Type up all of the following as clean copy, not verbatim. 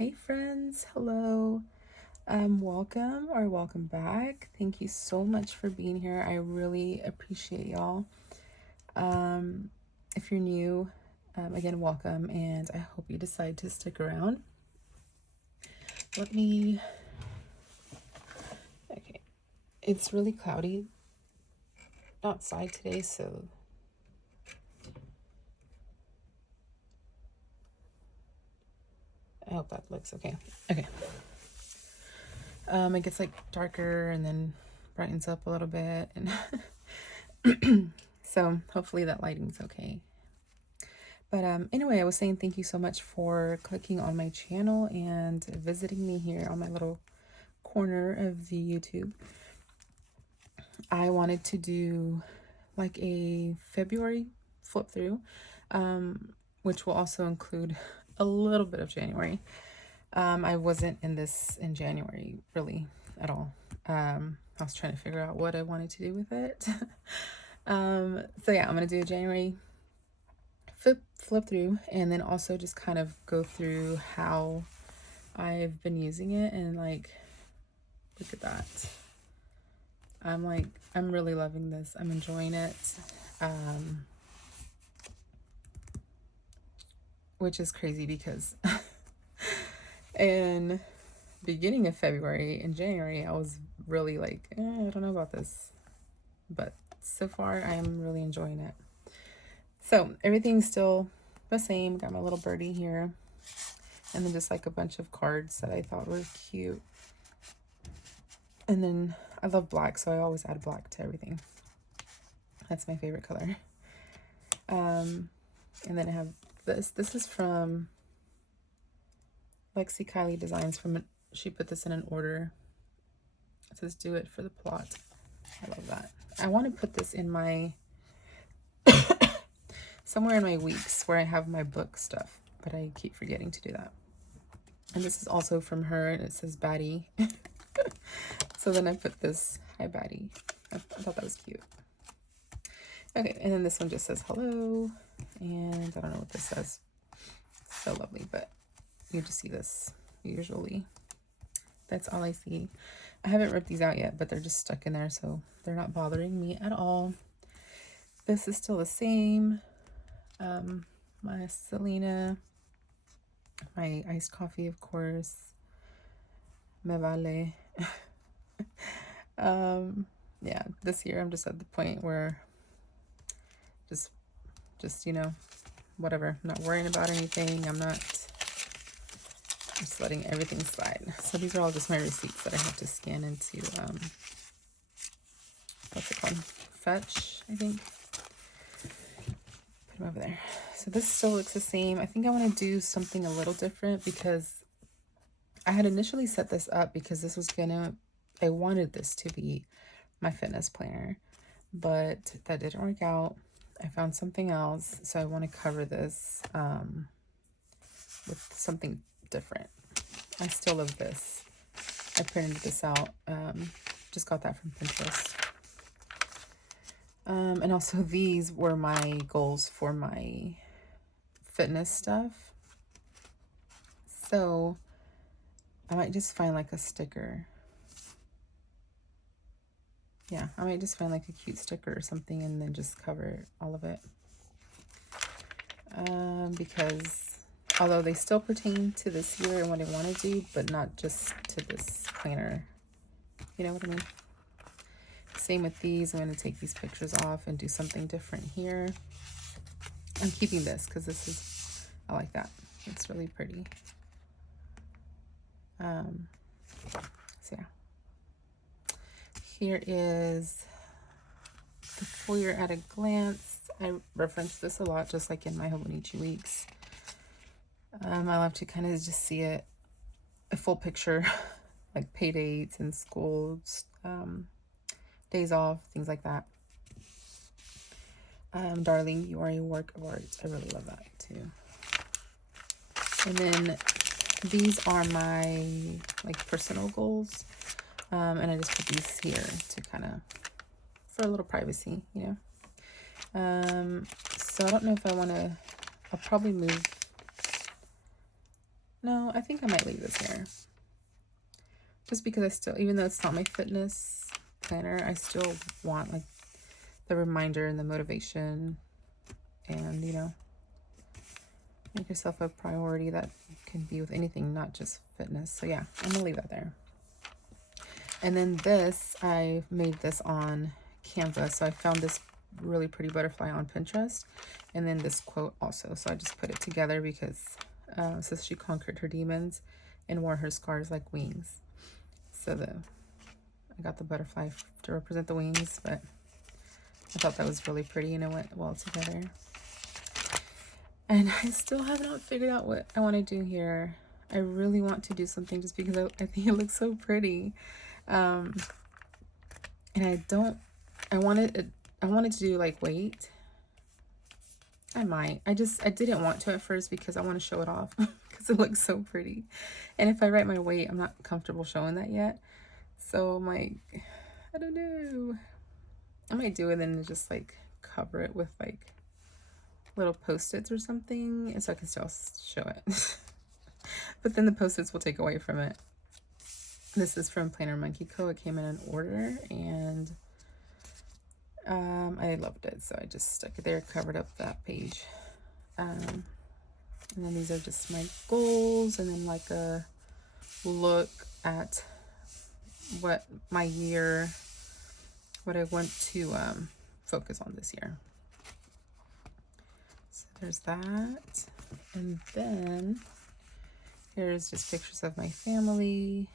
Hey friends, hello. Welcome back. Thank you so much for being here. I really appreciate y'all. If you're new, again, welcome, and I hope you decide to stick around. Okay, it's really cloudy outside today, so I hope that looks okay. Okay. It gets like darker and then brightens up a little bit, and so hopefully that lighting's okay. But anyway, I was saying thank you so much for clicking on my channel and visiting me here on my little corner of the YouTube. I wanted to do like a February flip through, which will also include a little bit of January. I wasn't in this in January really at all. I was trying to figure out what I wanted to do with it. So yeah, I'm gonna do a January flip through, and then also just kind of go through how I've been using it, and like, look at that. I'm really loving this. I'm enjoying it. Which is crazy because in beginning of February and January, I was really like, I don't know about this. But so far, I'm really enjoying it. So everything's still the same. Got my little birdie here. And then just like a bunch of cards that I thought were cute. And then I love black, so I always add black to everything. That's my favorite color. And then I have this. This is from Lexi Kylie Designs. She put this in an order. It says do it for the plot. I love that. I want to put this in my somewhere in my weeks where I have my book stuff, but I keep forgetting to do that. And this is also from her, and it says Baddie. So then I put this, hi Baddie. I thought that was cute. Okay, and then this one just says hello, and I don't know what this says. So lovely, but you just see this usually. That's all I see. I haven't ripped these out yet, but they're just stuck in there, so they're not bothering me at all. This is still the same. My Selena, my iced coffee, of course. Me vale. Yeah, this year I'm just at the point where just you know, whatever. I'm not worrying about anything. I'm just letting everything slide. So these are all just my receipts that I have to scan into what's it called? Fetch, I think. Put them over there. So this still looks the same. I think I want to do something a little different because I had initially set this up because this was I wanted this to be my fitness planner, but that didn't work out. I found something else, so I want to cover this with something different. I still love this. I printed this out. Just got that from Pinterest. And also these were my goals for my fitness stuff. So I might just find like a sticker. Yeah, I might just find like a cute sticker or something and then just cover all of it. Because although they still pertain to this year and what I want to do, but not just to this planner. You know what I mean? Same with these. I'm going to take these pictures off and do something different here. I'm keeping this because this is, I like that. It's really pretty. So yeah. Here is the full year at a glance. I reference this a lot, just like in my Hobonichi weeks. I love to kind of just see a full picture, like pay dates and schools, days off, things like that. Darling, you are a work of art. I really love that too. And then these are my like personal goals. And I just put these here to kind of, for a little privacy, you know. So I don't know if I want to, I'll probably move No, I think I might leave this here. Just because I still, even though it's not my fitness planner, I still want like the reminder and the motivation and, you know, make yourself a priority. That can be with anything, not just fitness. So yeah, I'm gonna leave that there. And then this, I made this on Canva. So I found this really pretty butterfly on Pinterest, and then this quote also. So I just put it together because it says she conquered her demons and wore her scars like wings. So I got the butterfly to represent the wings, but I thought that was really pretty and it went well together. And I still have not figured out what I want to do here. I really want to do something just because I think it looks so pretty. And I wanted to do like weight. I might. I didn't want to at first because I want to show it off because it looks so pretty. And if I write my weight, I'm not comfortable showing that yet. So I'm like, I don't know. I might do it and then just like cover it with like little post-its or something, and so I can still show it. But then the post-its will take away from it. This is from Planner Monkey Co. It came in an order, and I loved it, so I just stuck it there, covered up that page. And then these are just my goals, and then like a look at what my year, what I want to focus on this year. So there's that. And then here's just pictures of my family.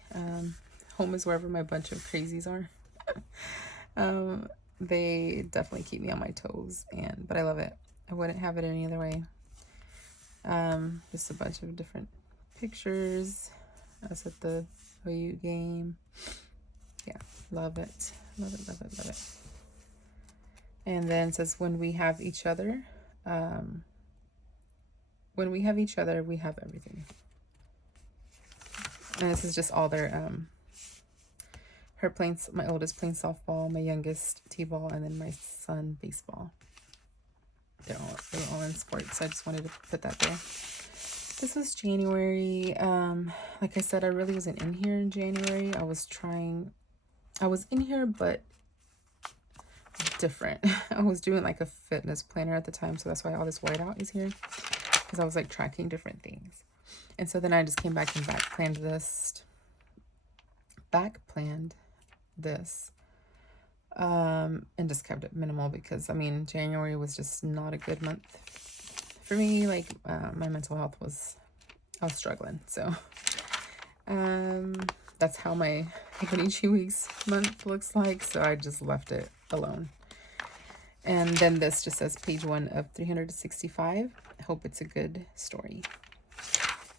Home is wherever my bunch of crazies are. They definitely keep me on my toes, but I love it. I wouldn't have it any other way. Just a bunch of different pictures. Us at the OU game. Yeah, love it. Love it, love it, love it. And then it says, when we have each other, we have everything. And this is just all their, her playing, my oldest playing softball, my youngest t-ball, and then my son baseball. They were all in sports, so I just wanted to put that there. This was January. Like I said, I really wasn't in here in January. I was in here, but different. I was doing like a fitness planner at the time, so that's why all this whiteout is here, because I was like tracking different things. And so then I just came back and back planned this, and just kept it minimal because, I mean, January was just not a good month for me. Like, my mental health I was struggling. So, that's how my Hikonichi Weeks month looks like. So I just left it alone. And then this just says page 1 of 365. I hope it's a good story,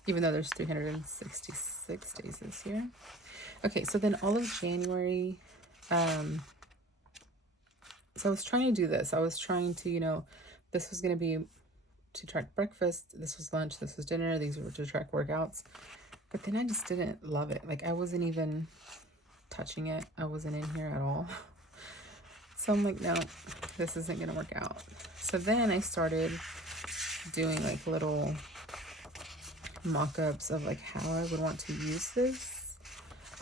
even though there's 366 days this year. Okay, so then all of January, so I was trying to do this. I was trying to, you know, this was going to be to track breakfast. This was lunch. This was dinner. These were to track workouts. But then I just didn't love it. Like, I wasn't even touching it. I wasn't in here at all. So I'm like, no, this isn't going to work out. So then I started doing like little mock-ups of like how I would want to use this.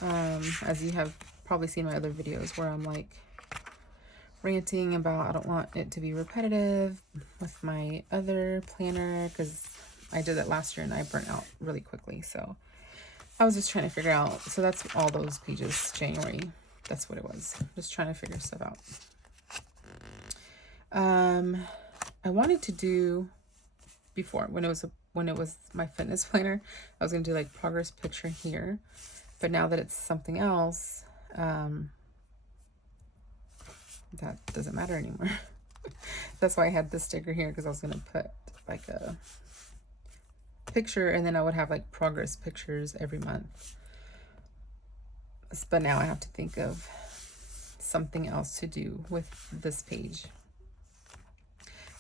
As you have probably seen my other videos where I'm like ranting about I don't want it to be repetitive with my other planner, because I did that last year and I burnt out really quickly. So I was just trying to figure out. So that's all those pages, January. That's what it was. Just trying to figure stuff out. I wanted to do before when it was my fitness planner, I was gonna do like progress picture here, but now that it's something else, that doesn't matter anymore. That's why I had this sticker here, because I was gonna put like a picture and then I would have like progress pictures every month. But now I have to think of something else to do with this page.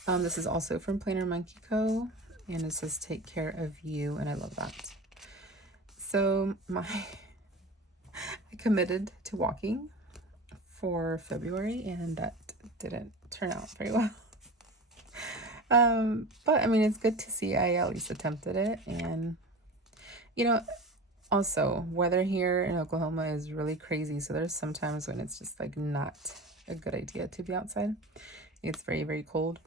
This is also from Planner Monkey Co. And it says take care of you, and I love that. So I committed to walking for February, and that didn't turn out very well. But I mean, it's good to see I at least attempted it, and You know, also, weather here in Oklahoma is really crazy. So there's sometimes when it's just like not a good idea to be outside. It's very, very cold.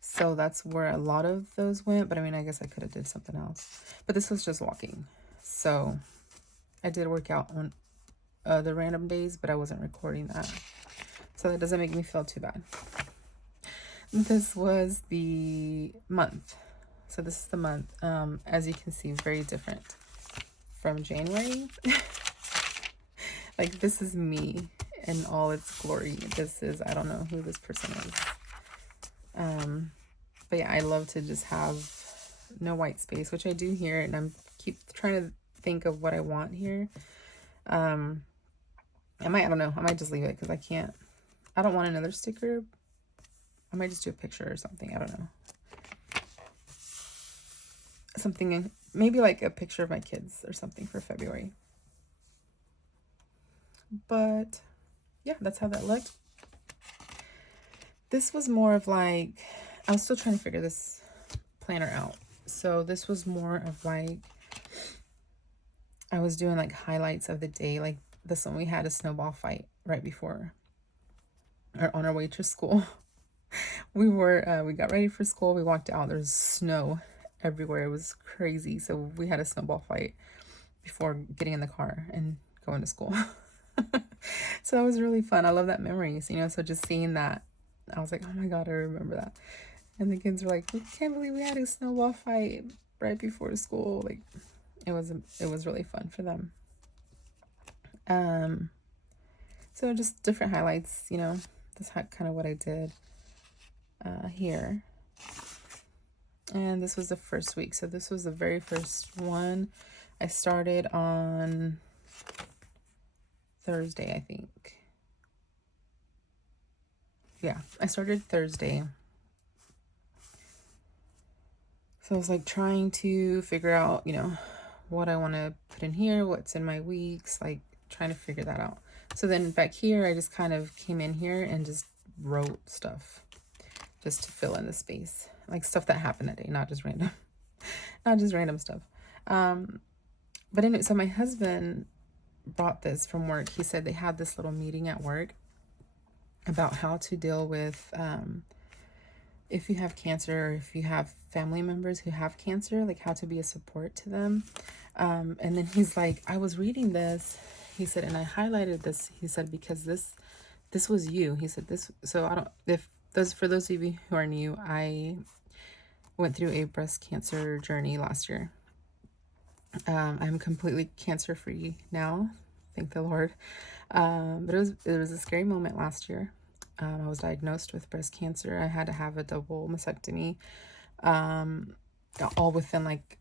So that's where a lot of those went. But I mean, I guess I could have did something else. But this was just walking. So I did work out on the random days, but I wasn't recording that. So that doesn't make me feel too bad. This was the month. So this is the month. As you can see, very different from January. Like, this is me in all its glory. This is, I don't know who this person is. But yeah, I love to just have no white space, which I do here, and I'm keep trying to think of what I want here. I don't know, I might just leave it because I don't want another sticker. I might just do a picture or something. I don't know. Something, maybe like a picture of my kids or something for February. But yeah, that's how that looked. This was more of like, I was still trying to figure this planner out. So this was more of like, I was doing like highlights of the day. Like this one, we had a snowball fight right before or on our way to school. We got ready for school. We walked out. There's snow everywhere. It was crazy. So we had a snowball fight before getting in the car and going to school. So that was really fun. I love that memories, so just seeing that, I was like, oh my God, I remember that. And the kids were like, we can't believe we had a snowball fight right before school. Like, it was really fun for them. So just different highlights, that's kind of what I did here. And this was the first week. So this was the very first one. I started on Thursday, I think. Yeah, I started Thursday. So I was like trying to figure out, what I want to put in here, what's in my weeks, like trying to figure that out. So then back here, I just kind of came in here and just wrote stuff just to fill in the space, like stuff that happened that day, not just random stuff. But anyway, so my husband brought this from work. He said they had this little meeting at work about how to deal with if you have cancer, or if you have family members who have cancer, like how to be a support to them. And then he's like, I was reading this, he said, and I highlighted this, he said, because this was you. He said this, so for those of you who are new, I went through a breast cancer journey last year. I'm completely cancer free now, thank the Lord. But it was a scary moment last year. I was diagnosed with breast cancer. I had to have a double mastectomy, all within like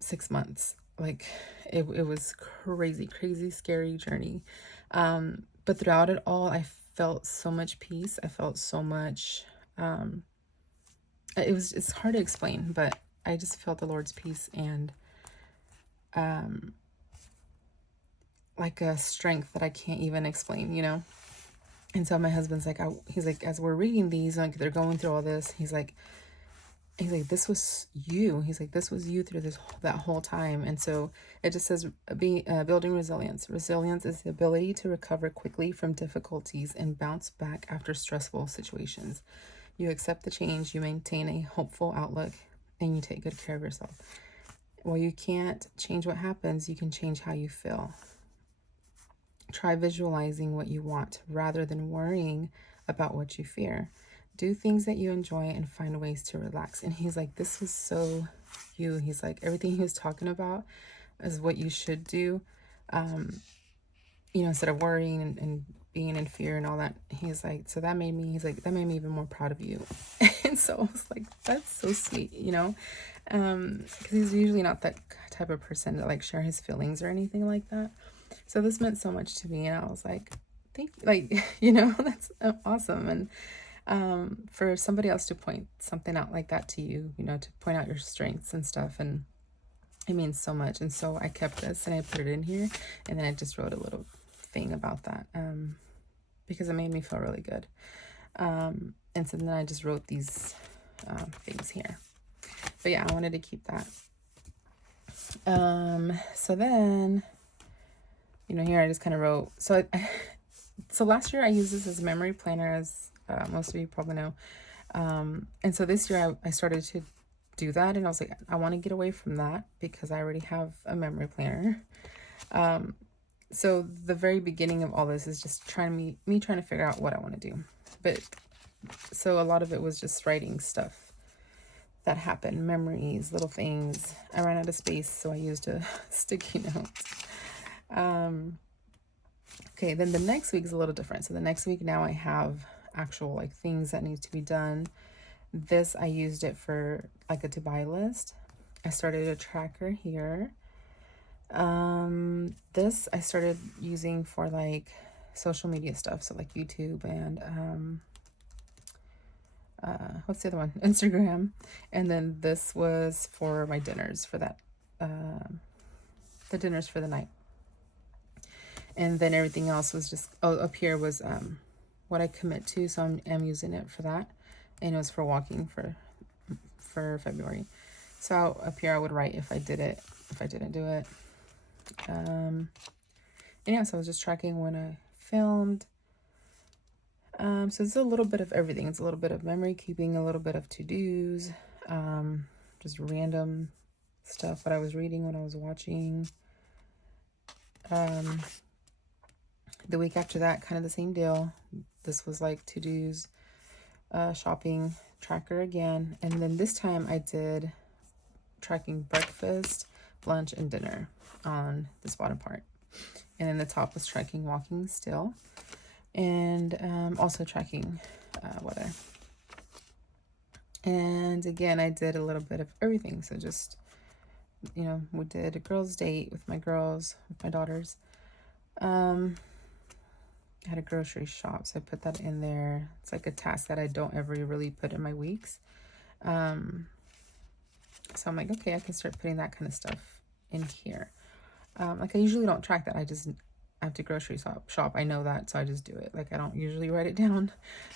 6 months. Like it was crazy, scary journey. But throughout it all, I felt so much peace. I felt so much, it's hard to explain, but I just felt the Lord's peace and, like a strength that I can't even explain, And so my husband's like, he's like, as we're reading these, like they're going through all this, he's like, this was you. He's like, this was you through that whole time. And so it just says, building resilience. Resilience is the ability to recover quickly from difficulties and bounce back after stressful situations. You accept the change, you maintain a hopeful outlook, and you take good care of yourself. While you can't change what happens, you can change how you feel. Try visualizing what you want rather than worrying about what you fear. Do things that you enjoy and find ways to relax. And he's like, this was so you. He's like, everything he was talking about is what you should do. Instead of worrying and being in fear and all that. He's like, that made me even more proud of you. And so I was like, that's so sweet, because he's usually not that type of person to like share his feelings or anything like that. So this meant so much to me, and I was like, thank you, like, that's awesome. And for somebody else to point something out like that to you, to point out your strengths and stuff, and it means so much. And so I kept this and I put it in here, and then I just wrote a little thing about that, because it made me feel really good. And so then I just wrote these things here. But yeah, I wanted to keep that. So then, you know, here I just kind of wrote, so last year I used this as a memory planner, as most of you probably know. And so this year I started to do that, and I was like, I want to get away from that because I already have a memory planner. So the very beginning of all this is just trying to figure out what I want to do. But so a lot of it was just writing stuff that happened, memories, little things. I ran out of space, so I used a sticky note. Okay, then the next week is a little different. So the next week now I have actual like things that need to be done. This, I used it for like a to-buy list. I started a tracker here. This I started using for like social media stuff, so like YouTube and what's the other one? Instagram. And then this was for my dinners for that, the dinners for the night. And then everything else was just, oh, up here was what I commit to, so I'm using it for that. And it was for walking for February. So up here I would write if I did it, if I didn't do it. And yeah, so I was just tracking when I filmed. So it's a little bit of everything. It's a little bit of memory keeping, a little bit of to-dos, just random stuff, what I was reading, what I was watching. The week after that, kind of the same deal. This was like to-dos, shopping, tracker again. And then this time I did tracking breakfast, lunch, and dinner on this bottom part. And then the top was tracking walking still. And also tracking weather. And again, I did a little bit of everything. So just, you know, we did a girls' date with my girls, with my daughters. I had a grocery shop, so I put that in there. It's like a task that I don't ever really put in my weeks. So I'm like, okay, I can start putting that kind of stuff in here. Like I usually don't track that. I have to grocery shop. I know that, so I just do it. Like I don't usually write it down,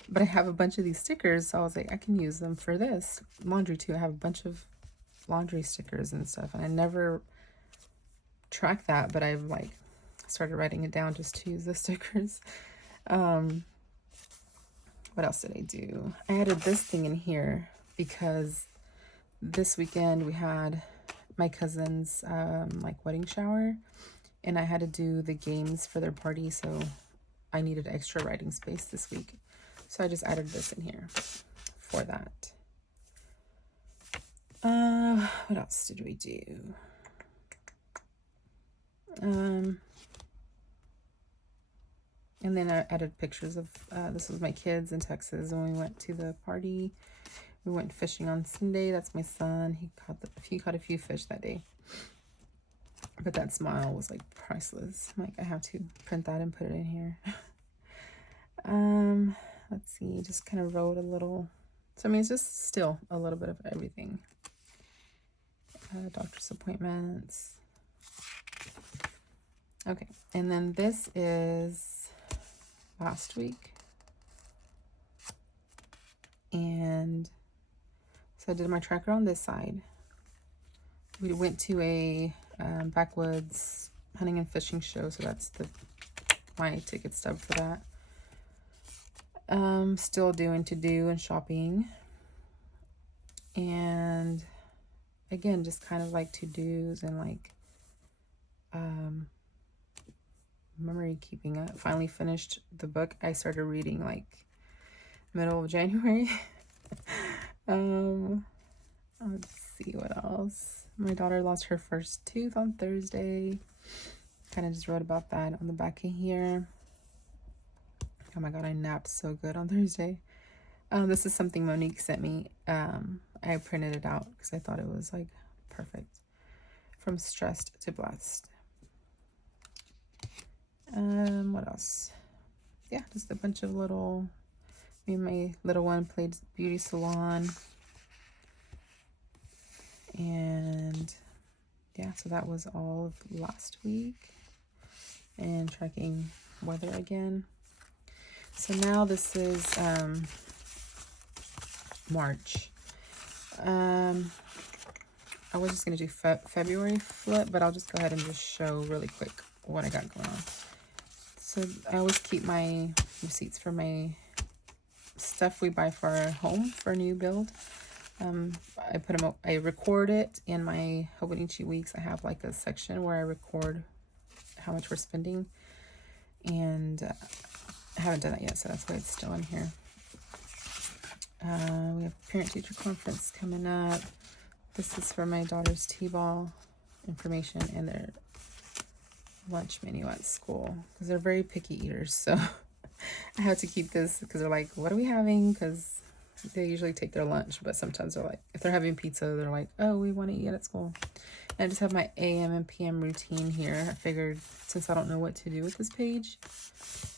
but I have a bunch of these stickers, so I was like, I can use them for this. Laundry too. I have a bunch of laundry stickers and stuff, and I never track that, but I've like started writing it down just to use the stickers. What else did I do? I added this thing in here because this weekend we had my cousin's like wedding shower, and I had to do the games for their party, so I needed extra writing space this week. So I just added this in here for that. What else did we do? And then I added pictures of, this was my kids in Texas when we went to the party. We went fishing on Sunday. That's my son. He caught a few fish that day. But that smile was like priceless. I'm like, I have to print that and put it in here. Let's see, just kind of wrote a little. So I mean, it's just still a little bit of everything. Doctor's appointments. Okay, and then this is last week. And so I did my tracker on this side. We went to a backwoods hunting and fishing show, so that's my ticket stub for that. Still doing to-do and shopping. And again, just kind of like to-dos and like memory keeping. I finally finished the book I started reading like middle of January. Let's see what else. My daughter lost her first tooth on Thursday. Kind of just wrote about that on the back of here. Oh my god, I napped so good on Thursday. This is something Monique sent me. I printed it out because I thought it was like perfect. From stressed to blessed. What else? Yeah, just a bunch of little. Me and my little one played beauty salon. And yeah, so that was all of last week. And tracking weather again. So now this is March. I was just going to do February flip, but I'll just go ahead and just show really quick what I got going on. So I always keep my receipts for my stuff we buy for our home for a new build. I put them up, I record it in my Hobonichi Weeks. I have like a section where I record how much we're spending, and I haven't done that yet, so that's why it's still in here. We have parent-teacher conference coming up. This is for my daughter's T-ball information and their lunch menu at school, because they're very picky eaters. So I have to keep this because they're like, what are we having? Because they usually take their lunch, but sometimes they're like, if they're having pizza, they're like, oh, we want to eat at school. And I just have my AM and PM routine here. I figured since I don't know what to do with this page,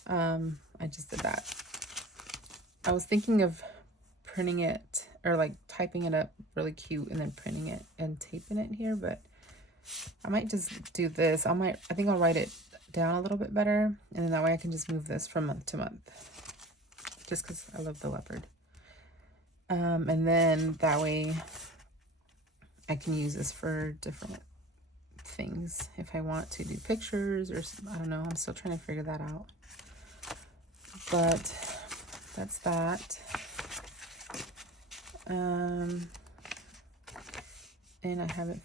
I just did that. I was thinking of printing it, or like typing it up really cute and then printing it and taping it here, but I might just do this. I think I'll write it down a little bit better, and then that way I can just move this from month to month, just because I love the leopard. And then that way I can use this for different things if I want to do pictures, or I don't know, I'm still trying to figure that out. But that's that. And I haven't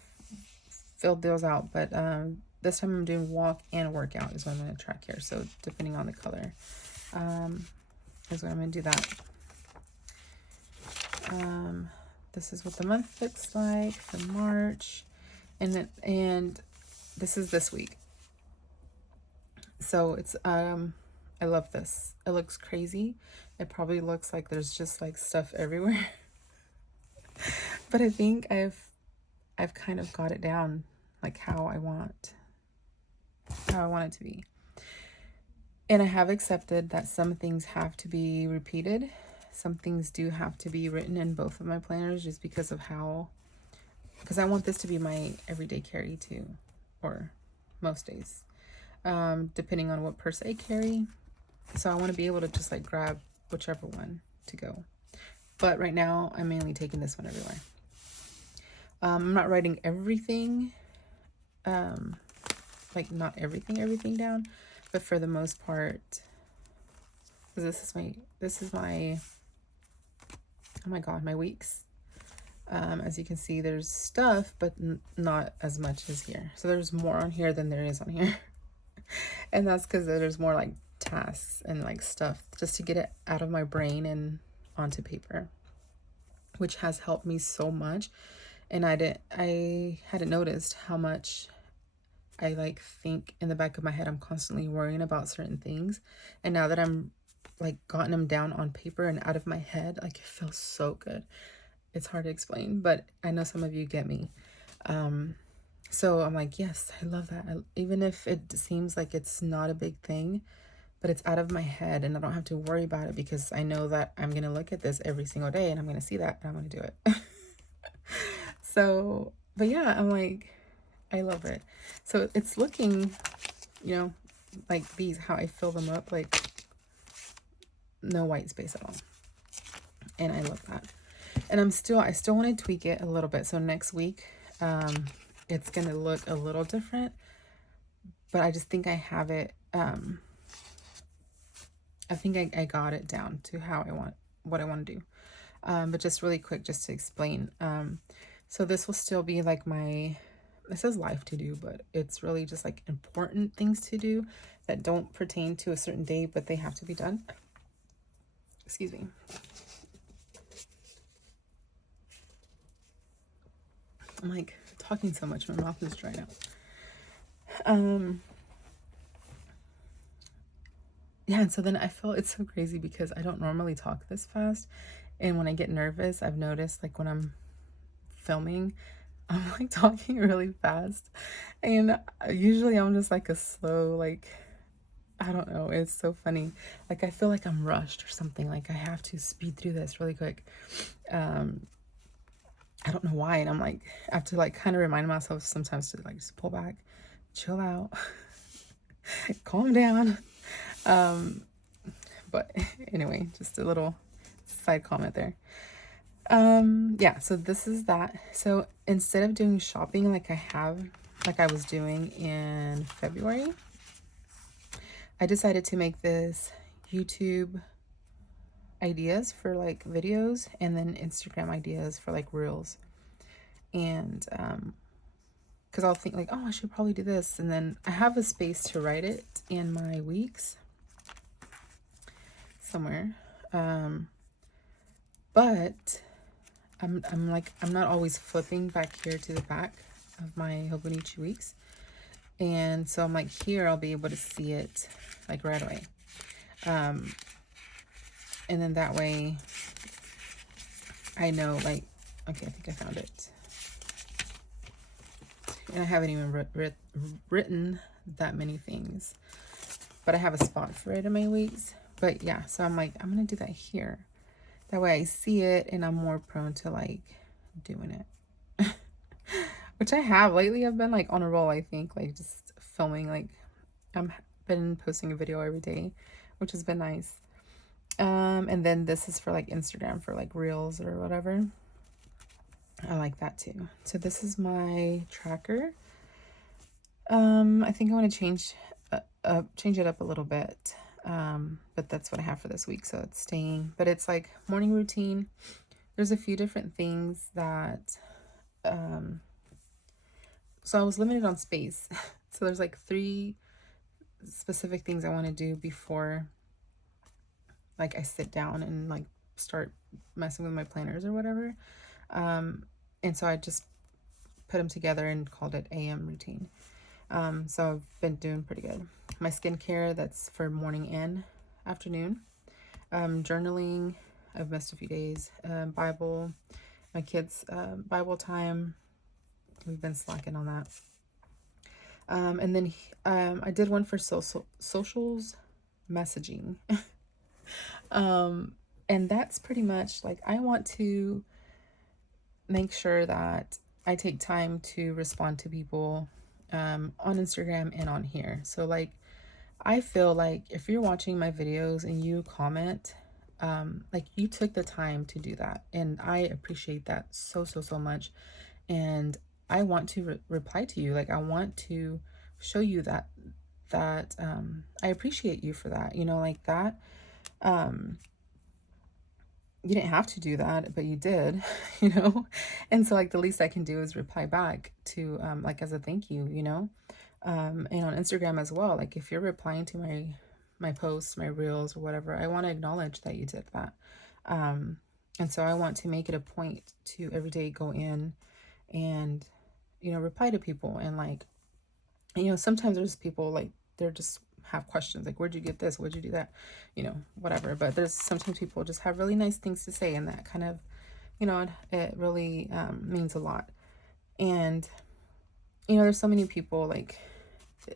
filled those out, but this time I'm doing walk and workout is what I'm going to track here. So depending on the color, is what I'm going to do that. This is what the month looks like for March, and this is this week. So it's I love this. It looks crazy. It probably looks like there's just like stuff everywhere. But I think I've kind of got it down like how I want it to be. And I have accepted that some things have to be repeated. Some things do have to be written in both of my planners, just because I want this to be my everyday carry too, or most days, depending on what purse I carry. So I want to be able to just like grab whichever one to go. But right now I'm mainly taking this one everywhere. I'm not writing everything, like not everything down, but for the most part, because this is my, oh my god, my weeks. As you can see, there's stuff, but not as much as here. So there's more on here than there is on here. And that's because there's more like tasks and like stuff just to get it out of my brain and onto paper, which has helped me so much. And I hadn't noticed how much I like think in the back of my head I'm constantly worrying about certain things. And now that I'm like gotten them down on paper and out of my head, like it feels so good. It's hard to explain, but I know some of you get me. So I'm like, yes, I love that. Even if it seems like it's not a big thing, but it's out of my head and I don't have to worry about it, because I know that I'm going to look at this every single day and I'm going to see that and I'm going to do it. So, but yeah, I'm like, I love it. So it's looking, you know, like these, how I fill them up, like no white space at all. And I love that. And I still want to tweak it a little bit. So next week, it's going to look a little different, but I just think I have it. I think I got it down to what I want to do. But just really quick, just to explain. So this will still be like it says life to do, but it's really just like important things to do that don't pertain to a certain day, but they have to be done. Excuse me. I'm like talking so much, my mouth is drying out. Yeah, and so then I feel it's so crazy because I don't normally talk this fast. And when I get nervous, I've noticed like when I'm filming, I'm like talking really fast. And usually I'm just like a slow, like, I don't know, it's so funny. Like I feel like I'm rushed or something. Like I have to speed through this really quick. I don't know why. And I'm like, I have to like kind of remind myself sometimes to like just pull back, chill out, calm down. But anyway, just a little side comment there. Yeah, so this is that. So instead of doing shopping like I was doing in February, I decided to make this YouTube ideas for like videos and then Instagram ideas for like reels. And because I'll think like, oh, I should probably do this, and then I have a space to write it in my weeks somewhere. But I'm not always flipping back here to the back of my Hobonichi weeks. And so I'm like, here I'll be able to see it like right away. And then that way I know, like, okay, I think I found it. And I haven't even written that many things, but I have a spot for it in my weeks. But yeah, so I'm like, I'm going to do that here. That way I see it and I'm more prone to like doing it. Which I have lately. I've been like on a roll, I think, like just filming, like I've been posting a video every day, which has been nice. And then this is for like Instagram for like reels or whatever. I like that too. So this is my tracker. I think I want to change it up a little bit. But that's what I have for this week, so it's staying. But it's like morning routine. There's a few different things that so I was limited on space. So there's like 3 specific things I want to do before like I sit down and like start messing with my planners or whatever. And so I just put them together and called it AM routine. So I've been doing pretty good. My skincare, that's for morning and afternoon. Journaling, I've missed a few days. Bible, my kids' Bible time. We've been slacking on that. And then I did one for socials messaging. And that's pretty much like I want to make sure that I take time to respond to people on Instagram and on here. So like I feel like if you're watching my videos and you comment, like you took the time to do that, and I appreciate that so much. And I want to reply to you. Like I want to show you that I appreciate you for that, you know, like that. You didn't have to do that, but you did, you know? And so like the least I can do is reply back to like as a thank you, you know? And on Instagram as well, like if you're replying to my posts, my reels or whatever, I want to acknowledge that you did that. And so I want to make it a point to every day go in and, you know, reply to people. And like, you know, sometimes there's people like they're just have questions like, where'd you get this, where'd you do that, you know, whatever. But there's sometimes people just have really nice things to say, and that kind of, you know, it really means a lot. And you know, there's so many people like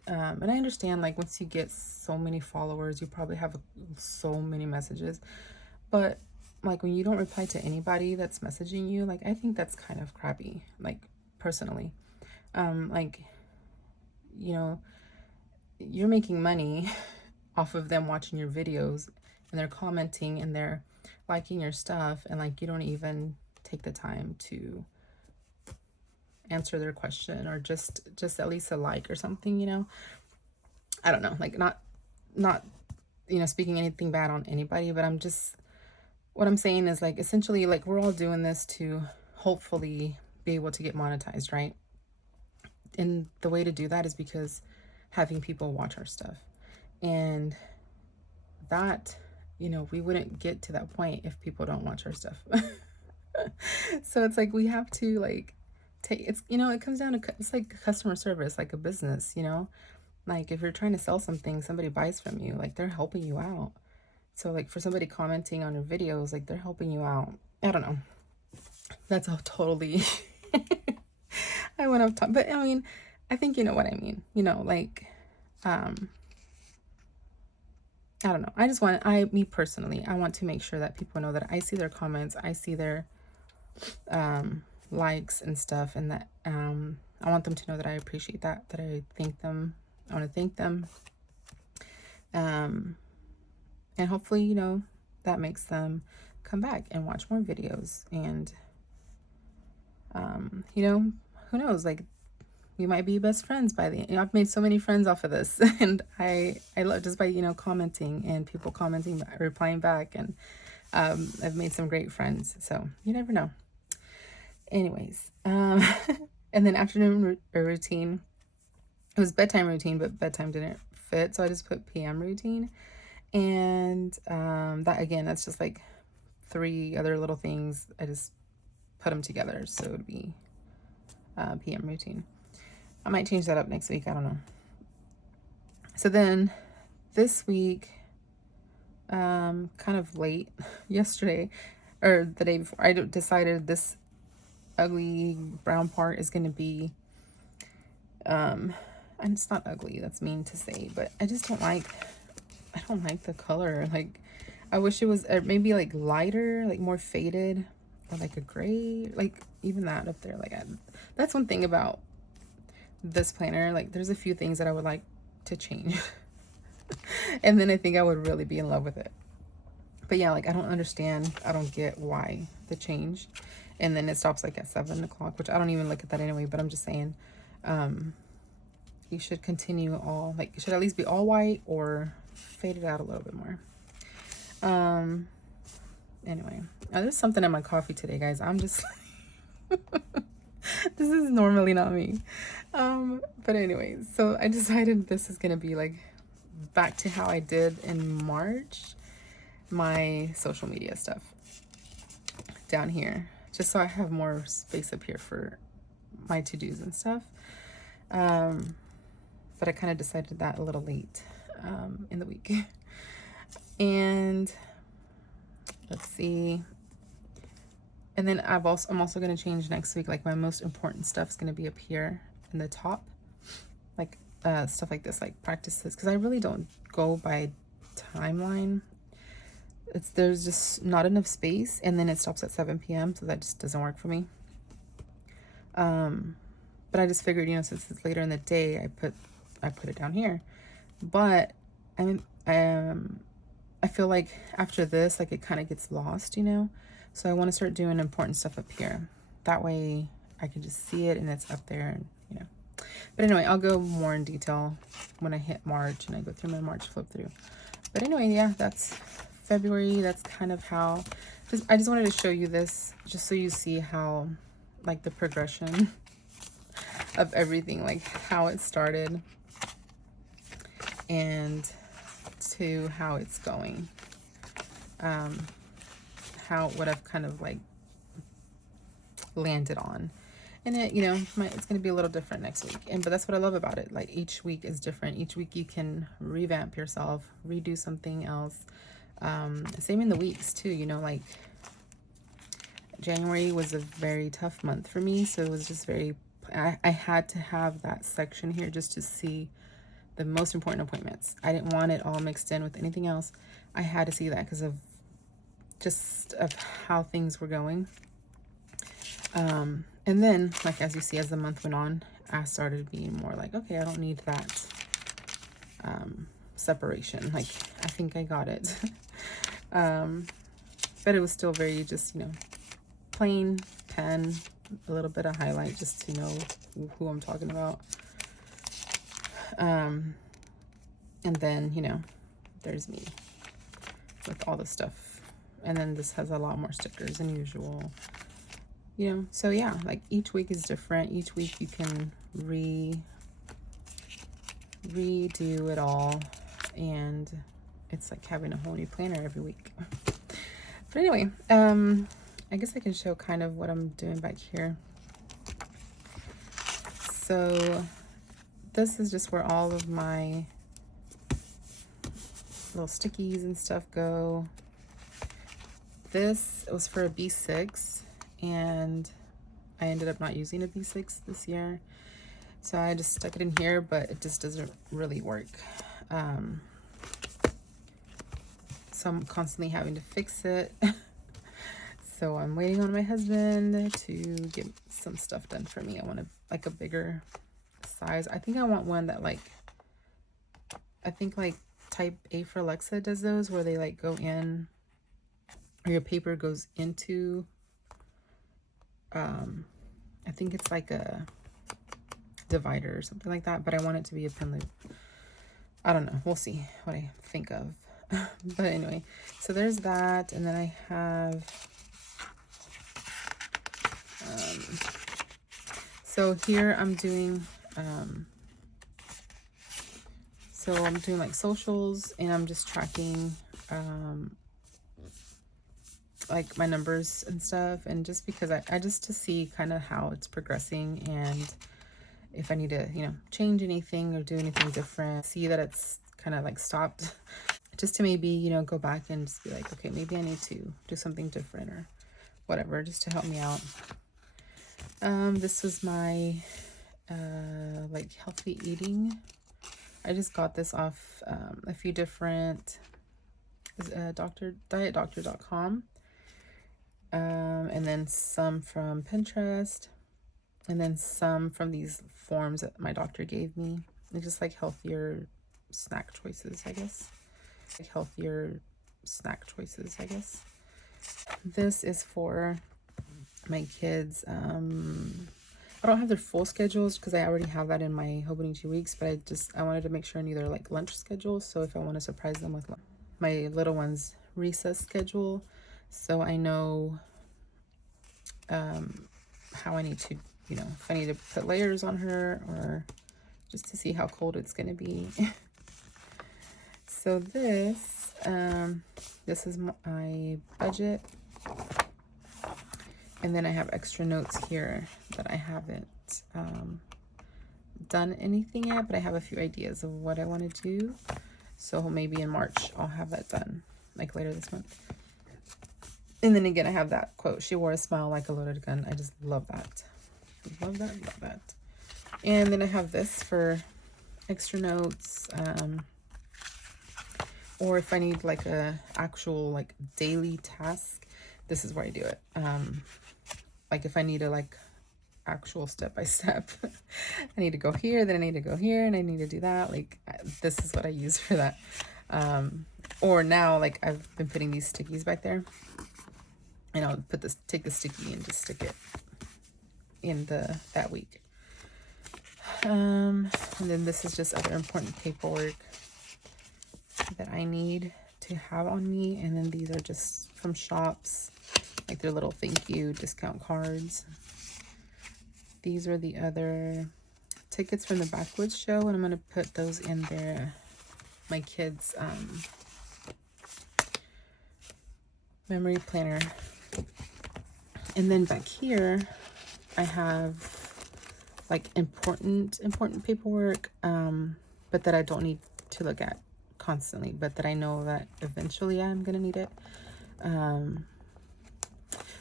and I understand like once you get so many followers you probably have so many messages, but like when you don't reply to anybody that's messaging you, like I think that's kind of crappy, like personally. Like, you know, you're making money off of them watching your videos, and they're commenting and they're liking your stuff, and like you don't even take the time to answer their question or just at least a like or something, you know. I don't know, like not you know, speaking anything bad on anybody, but I'm just, what I'm saying is like essentially like we're all doing this to hopefully be able to get monetized, right? And the way to do that is because having people watch our stuff. And that, you know, we wouldn't get to that point if people don't watch our stuff. So it's like we have to like take, it's, you know, it comes down to, it's like customer service, like a business, you know, like if you're trying to sell something, somebody buys from you, like they're helping you out. So like for somebody commenting on your videos, like they're helping you out. I don't know, that's all totally I went off top, but I mean, I think you know what I mean, you know, like I don't know. I just want, me personally, I want to make sure that people know that I see their comments, I see their likes and stuff, and that I want them to know that I appreciate that I thank them. I want to thank them. And hopefully, you know, that makes them come back and watch more videos. And, you know, who knows, like, we might be best friends by the end. You know, I've made so many friends off of this, and I love just by, you know, commenting and people commenting, replying back, and I've made some great friends. So you never know. Anyways, and then afternoon routine. It was bedtime routine, but bedtime didn't fit, so I just put PM routine. And that, again, that's just like 3 other little things. I just put them together, so it would be PM routine. I might change that up next week. I don't know. So then this week, kind of late yesterday, or the day before, I decided this ugly brown part is going to be, and it's not ugly, that's mean to say, but I just don't like the color. Like, I wish it was maybe like lighter, like more faded, or like a gray, like even that up there. Like, that's one thing about this planner. Like, there's a few things that I would like to change. And then I think I would really be in love with it. But yeah, like, I don't understand. I don't get why the change. And then it stops like at 7 o'clock, which I don't even look at that anyway, but I'm just saying, you should continue all, like, it should at least be all white or fade it out a little bit more. Anyway, there's something in my coffee today, guys. I'm just this is normally not me. But anyways, so I decided this is gonna be like back to how I did in March, my social media stuff down here, just so I have more space up here for my to-dos and stuff. But I kind of decided that a little late in the week. And let's see. And then I'm also going to change next week. Like, my most important stuff is going to be up here in the top, like stuff like this, like practices, because I really don't go by timeline. There's just not enough space, and then it stops at 7 p.m. so that just doesn't work for me. But I just figured, you know, since it's later in the day, I put it down here. But I feel like after this, like, it kind of gets lost, you know. So I want to start doing important stuff up here. That way I can just see it and it's up there, and, you know. But anyway, I'll go more in detail when I hit March and I go through my March flip through. But anyway, yeah, that's February. That's kind of how, I just wanted to show you this just so you see how, like, the progression of everything, like how it started and to how it's going. What I've kind of like landed on. And it, you know, it's going to be a little different next week. But that's what I love about it. Like, each week is different. Each week you can revamp yourself, redo something else. Same in the weeks too, you know, like January was a very tough month for me. So it was just I had to have that section here just to see the most important appointments. I didn't want it all mixed in with anything else. I had to see that because of how things were going. And then, like, as you see, as the month went on, I started being more like, okay, I don't need that separation. Like, I think I got it. But it was still very just, you know, plain pen, a little bit of highlight just to know who I'm talking about. And then, you know, there's me with all the stuff. And then this has a lot more stickers than usual. You know, so yeah, like, each week is different. Each week you can redo it all, and it's like having a whole new planner every week. But anyway, I guess I can show kind of what I'm doing back here. So this is just where all of my little stickies and stuff go. This was for a B6, and I ended up not using a B6 this year, so I just stuck it in here, but it just doesn't really work. So I'm constantly having to fix it. So I'm waiting on my husband to get some stuff done for me. I want like a bigger size. I think I want one that, like, I think like Type A for Alexa does those, where they like go in or your paper goes into, I think it's like a divider or something like that, but I want it to be a pin loop. I don't know. We'll see what I think of. But anyway, so there's that. And then I have, so here I'm doing, so I'm doing like socials, and I'm just tracking, like my numbers and stuff. And just because I just to see kind of how it's progressing, and if I need to, you know, change anything or do anything different, see that it's kind of like stopped, just to maybe, you know, go back and just be like, okay, maybe I need to do something different or whatever, just to help me out. This was my like healthy eating. I just got this off a few different dietdoctor.com, and then some from Pinterest, and then some from these forms that my doctor gave me. They're just like healthier snack choices, I guess. Like healthier snack choices, I guess. This is for my kids. I don't have their full schedules because I already have that in my opening 2 weeks, but I wanted to make sure I knew their like lunch schedules. So if I want to surprise them with my little one's recess schedule, so I know how I need to, you know, if I need to put layers on her, or just to see how cold it's going to be. So this is my budget. And then I have extra notes here that I haven't done anything yet, but I have a few ideas of what I want to do. So maybe in March, I'll have that done, like later this month. And then again, I have that quote, "She wore a smile like a loaded gun." I just love that. Love that, love that. And then I have this for extra notes. Or if I need like a actual like daily task, this is where I do it. Like if I need a like actual step by step, I need to go here, then I need to go here, and I need to do that. Like this is what I use for that. Or now, like I've been putting these stickies back there, and I'll take the sticky and just stick it in that week. And then this is just other important paperwork that I need to have on me. And then these are just from shops, like their little thank you discount cards. These are the other tickets from the Backwoods show, and I'm going to put those in there. My kids' memory planner. And then back here, I have like important paperwork, but that I don't need to look at constantly, but that I know that eventually I'm gonna need it.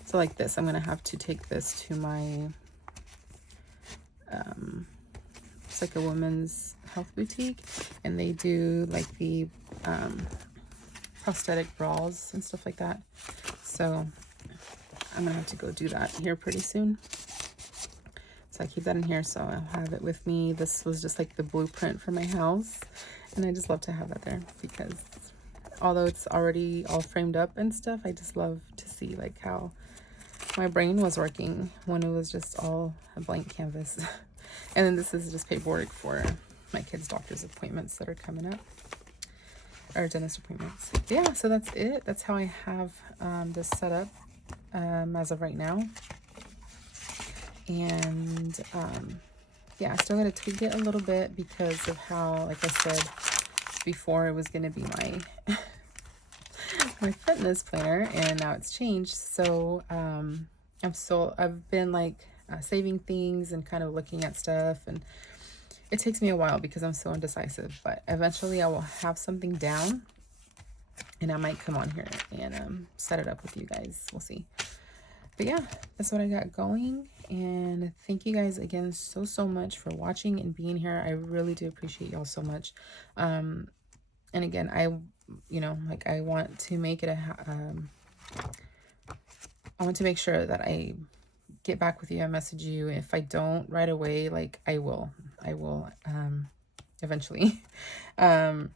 So like this, I'm gonna have to take this to my it's like a women's health boutique, and they do like the prosthetic bras and stuff like that. So I'm gonna have to go do that here pretty soon. So I keep that in here, so I'll have it with me. This was just like the blueprint for my house, and I just love to have that there, because although it's already all framed up and stuff, I just love to see like how my brain was working when it was just all a blank canvas. And then this is just paperwork for my kids' doctor's appointments that are coming up, or dentist appointments. Yeah, so that's it. That's how I have this set up as of right now. And yeah, I still gotta tweak it a little bit because of how, like I said before, it was gonna be my my fitness planner, and now it's changed. So I've been like saving things and kind of looking at stuff, and it takes me a while because I'm so indecisive, but eventually I will have something down, and I might come on here and set it up with you guys. We'll see. But yeah, that's what I got going. And thank you guys again so much for watching and being here. I really do appreciate y'all so much. And again, I want to make it I want to make sure that I get back with you and message you. If I don't right away, like I will eventually. But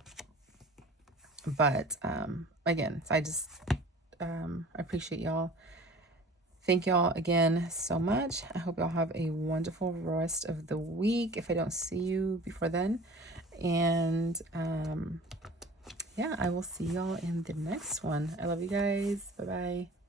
again, I just I appreciate y'all. Thank y'all again so much. I hope y'all have a wonderful rest of the week if I don't see you before then. And yeah, I will see y'all in the next one. I love you guys. Bye-bye.